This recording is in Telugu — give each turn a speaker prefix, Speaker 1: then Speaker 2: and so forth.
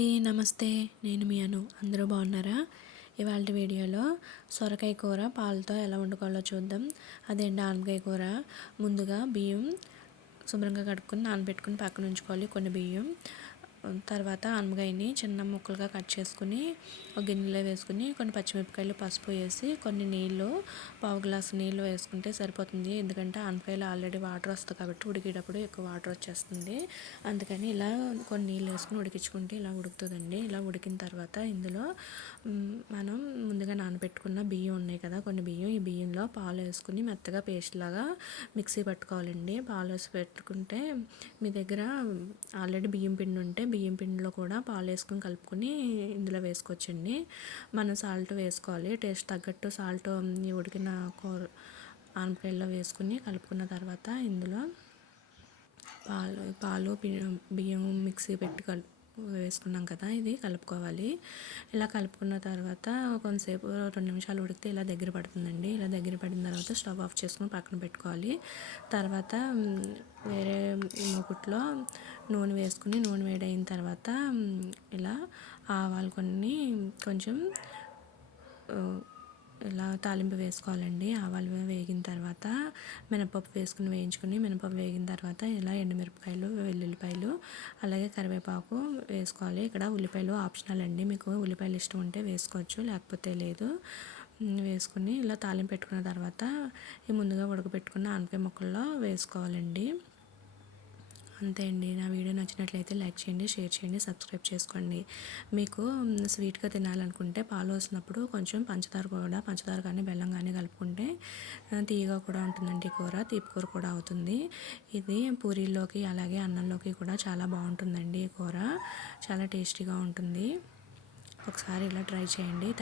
Speaker 1: అండి నమస్తే. నేను మీ అను. అందరూ బాగున్నారా? ఇవాళ వీడియోలో సొరకాయ కూర పాలతో ఎలా వండుకోవాలో చూద్దాం. అదేంటి ఆనపకాయ కూర? ముందుగా బియ్యం శుభ్రంగా కడుక్కొని నానబెట్టుకుని పక్కన ఉంచుకోవాలి. కొన్ని బియ్యం. తర్వాత అనపకాయని చిన్న ముక్కలుగా కట్ చేసుకుని ఒక గిన్నెలో వేసుకుని కొన్ని పచ్చిమిరపకాయలు పసుపు వేసి కొన్ని నీళ్ళు పావు గ్లాసు నీళ్ళు వేసుకుంటే సరిపోతుంది. ఎందుకంటే అనపకాయలు ఆల్రెడీ వాటర్ వస్తుంది కాబట్టి ఉడికేటప్పుడు ఎక్కువ వాటర్ వచ్చేస్తుంది. అందుకని ఇలా కొన్ని నీళ్ళు వేసుకుని ఉడికించుకుంటే ఇలా ఉడుకుతుందండి. ఇలా ఉడికిన తర్వాత ఇందులో మనం ముందుగా నానబెట్టుకున్న బియ్యం ఉన్నాయి కదా కొన్ని బియ్యం ఈ బియ్యంలో పాలు వేసుకుని మెత్తగా పేస్ట్ లాగా మిక్సీ పట్టుకోవాలండి. పాలు వేసి పెట్టుకుంటే మీ దగ్గర ఆల్రెడీ బియ్యం పిండి ఉంటే బియ్యం పిండిలో కూడా పాలు వేసుకొని కలుపుకొని ఇందులో వేసుకోవచ్చండి. మనం సాల్ట్ వేసుకోవాలి. టేస్ట్ తగ్గట్టు సాల్ట్ ఉడికిన కూర ఆనపకాయల్లో వేసుకుని కలుపుకున్న తర్వాత ఇందులో పాలు పాలు బియ్యం మిక్సీ పెట్టి కలుపు వేసుకున్నాం కదా ఇది కలుపుకోవాలి. ఇలా కలుపుకున్న తర్వాత కొంతసేపు రెండు నిమిషాలు ఉడికితే ఇలా దగ్గర పడుతుందండి. ఇలా దగ్గర పడిన తర్వాత స్టవ్ ఆఫ్ చేసుకుని పక్కన పెట్టుకోవాలి. తర్వాత వేరే మూకుట్లో నూనె వేసుకుని నూనె వేడైన తర్వాత ఇలా ఆవాలు కొన్ని కొంచెం ఇలా తాలింపు వేసుకోవాలండి. ఆవాలు వేగిన తర్వాత మినపప్పు వేసుకుని వేయించుకుని మినపప్పు వేగిన తర్వాత ఇలా ఎండుమిరపకాయలు వెల్లుల్లిపాయలు అలాగే కరివేపాకు వేసుకోవాలి. ఇక్కడ ఉల్లిపాయలు ఆప్షనల్ అండి. మీకు ఉల్లిపాయలు ఇష్టం ఉంటే వేసుకోవచ్చు లేకపోతే లేదు. వేసుకుని ఇలా తాలింపు పెట్టుకున్న తర్వాత ఈ ముందుగా ఉడకబెట్టుకున్న ఆనపకాయ ముక్కల్లో వేసుకోవాలండి. అంతే అండి. నా వీడియో నచ్చినట్లయితే లైక్ చేయండి షేర్ చేయండి సబ్స్క్రైబ్ చేసుకోండి. మీకు స్వీట్గా తినాలనుకుంటే పాలు వచ్చినప్పుడు కొంచెం పంచదార కూడా పంచదార కానీ బెల్లం కానీ కలుపుకుంటే తీయగా కూడా ఉంటుందండి కూర తీపి కూర కూడా అవుతుంది. ఇది పూరీల్లోకి అలాగే అన్నంలోకి కూడా చాలా బాగుంటుందండి ఈ కూర. చాలా టేస్టీగా ఉంటుంది. ఒకసారి ఇలా ట్రై చేయండి.